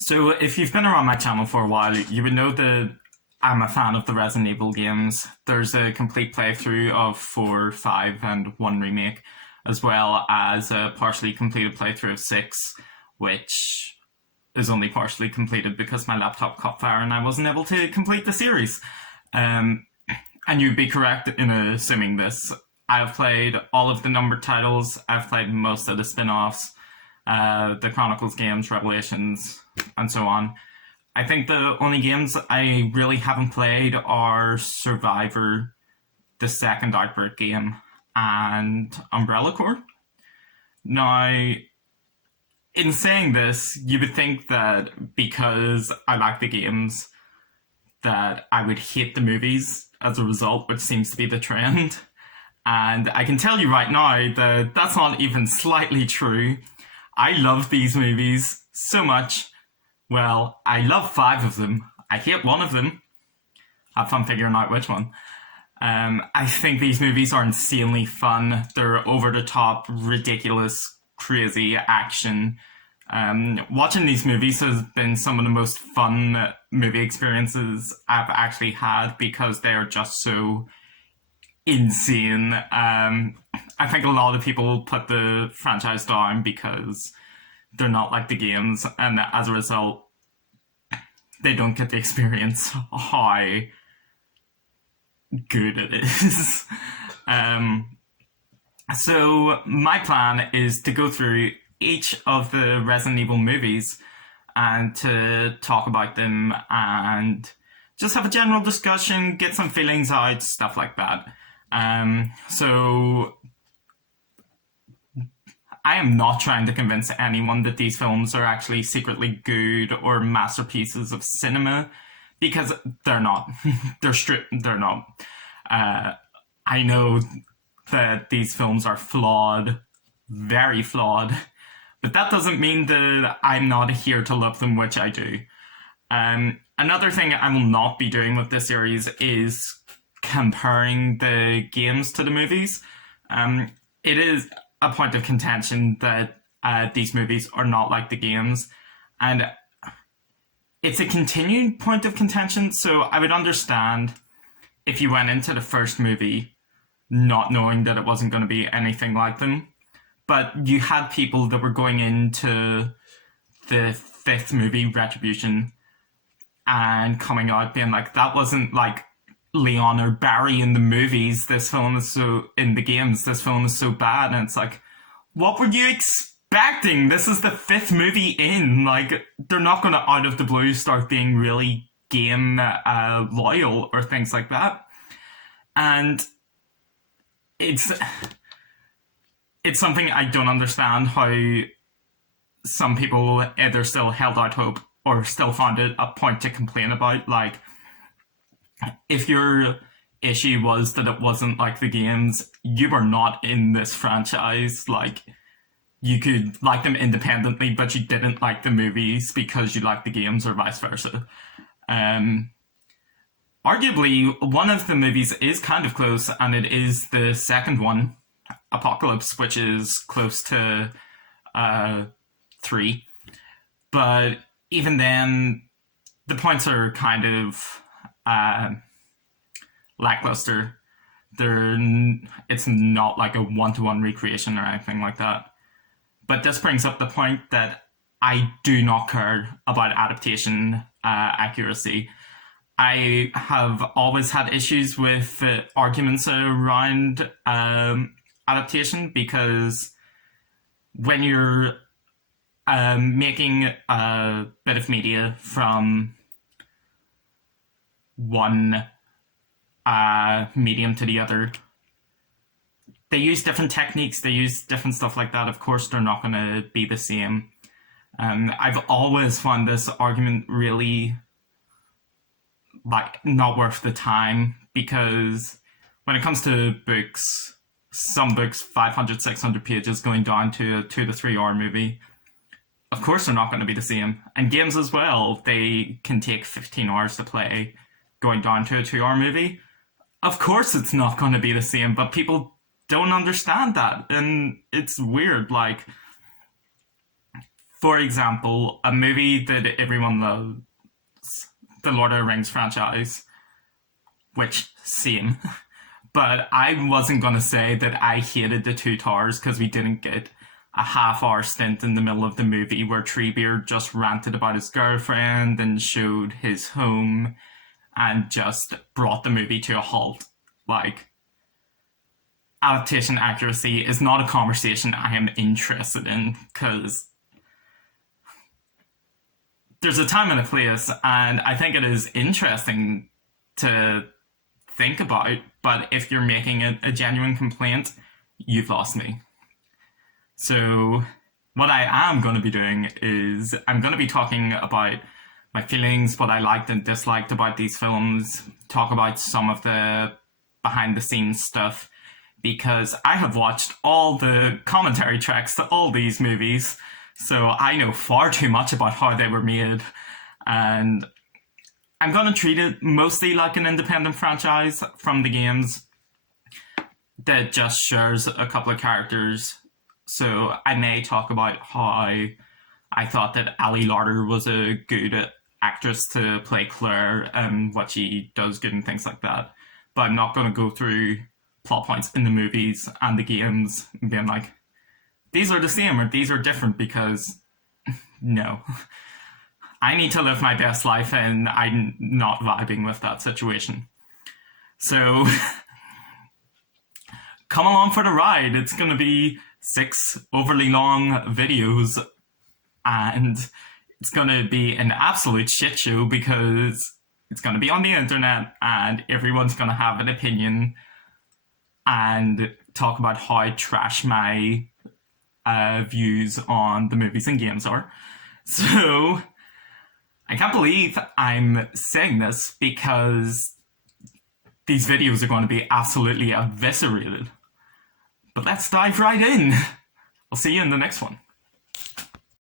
So, if you've been around my channel for a while, you would know that I'm a fan of the Resident Evil games. There's a complete playthrough of 4, 5, and 1 remake, as well as a partially completed playthrough of 6, which is only partially completed because my laptop caught fire and I wasn't able to complete the series. Um, and you'd be correct in assuming this. I've played all of the numbered titles, I've played most of the spin offs, the Chronicles games, Revelations, and so on. I think the only games I really haven't played are Survivor, the second Outbreak game, and Umbrella Corps. Now, in saying this, you would think that because I like the games, that I would hate the movies as a result, which seems to be the trend. And I can tell you right now that that's not even slightly true. I love these movies so much. Well, I love 5 of them. I hate 1 of them. Have fun figuring out which one. I think these movies are insanely fun. They're over the top, ridiculous, crazy action. Watching these movies has been some of the most fun movie experiences I've actually had because they are just so insane. I think a lot of people put the franchise down because they're not like the games, and as a result, they don't get to experience how good it is. Um, so my plan is to go through each of the Resident Evil movies and to talk about them and just have a general discussion, get some feelings out, stuff like that. So I am not trying to convince anyone that these films are actually secretly good or masterpieces of cinema because they're not. They're not. I know that these films are flawed, very flawed, but that doesn't mean that I'm not here to love them, which I do. Another thing I will not be doing with this series is comparing the games to the movies. It is a point of contention that these movies are not like the games, and it's a continued point of contention. So I would understand if you went into the first movie not knowing that it wasn't going to be anything like them, but you had people that were going into the 5th movie, Retribution, and coming out being like, that wasn't like Leon or Barry in the movies. This film is so, in the games, this film is so bad. And it's like, what were you expecting? This is the 5th movie in. Like, they're not going to out of the blue start being really game loyal or things like that. And it's something I don't understand how some people either still held out hope or still found it a point to complain about. Like, if your issue was that it wasn't like the games, you were not in this franchise. Like, you could like them independently, but you didn't like the movies because you liked the games, or vice versa. Arguably, one of the movies is kind of close, and it is the second one, Apocalypse, which is close to 3. But even then, the points are kind of lackluster. It's not like a one-to-one recreation or anything like that. But this brings up the point that I do not care about adaptation accuracy. I have always had issues with arguments around adaptation because when you're making a bit of media from one medium to the other, they use different techniques, they use different stuff like that. Of course, they're not going to be the same. I've always found this argument really like not worth the time because when it comes to books, some books 500, 600 pages going down to a 2 to 3 hour movie, of course they're not going to be the same. And games as well, they can take 15 hours to play going down to a 2 hour movie. Of course it's not going to be the same, but people don't understand that, and it's weird. Like, For example, a movie that everyone loves, the Lord of the Rings franchise, which, same. But I wasn't going to say that I hated the Two Towers because we didn't get a half-hour stint in the middle of the movie where Treebeard just ranted about his girlfriend and showed his home and just brought the movie to a halt. Like, adaptation accuracy is not a conversation I am interested in because there's a time and a place, and I think it is interesting to think about, but if you're making it a genuine complaint, you've lost me. So what I am going to be doing is I'm going to be talking about my feelings, what I liked and disliked about these films, talk about some of the behind the scenes stuff, because I have watched all the commentary tracks to all these movies, so I know far too much about how they were made, and I'm going to treat it mostly like an independent franchise from the games that just shares a couple of characters. So I may talk about how I thought that Ali Larter was a good actress to play Claire and what she does good and things like that. But I'm not going to go through plot points in the movies and the games and being like, these are the same or these are different, because no. I need to live my best life and I'm not vibing with that situation. So come along for the ride. It's going to be 6 overly long videos and it's going to be an absolute shit show because it's going to be on the internet and everyone's going to have an opinion and talk about how trash my views on the movies and games are. So I can't believe I'm saying this because these videos are going to be absolutely eviscerated. But let's dive right in. I'll see you in the next one.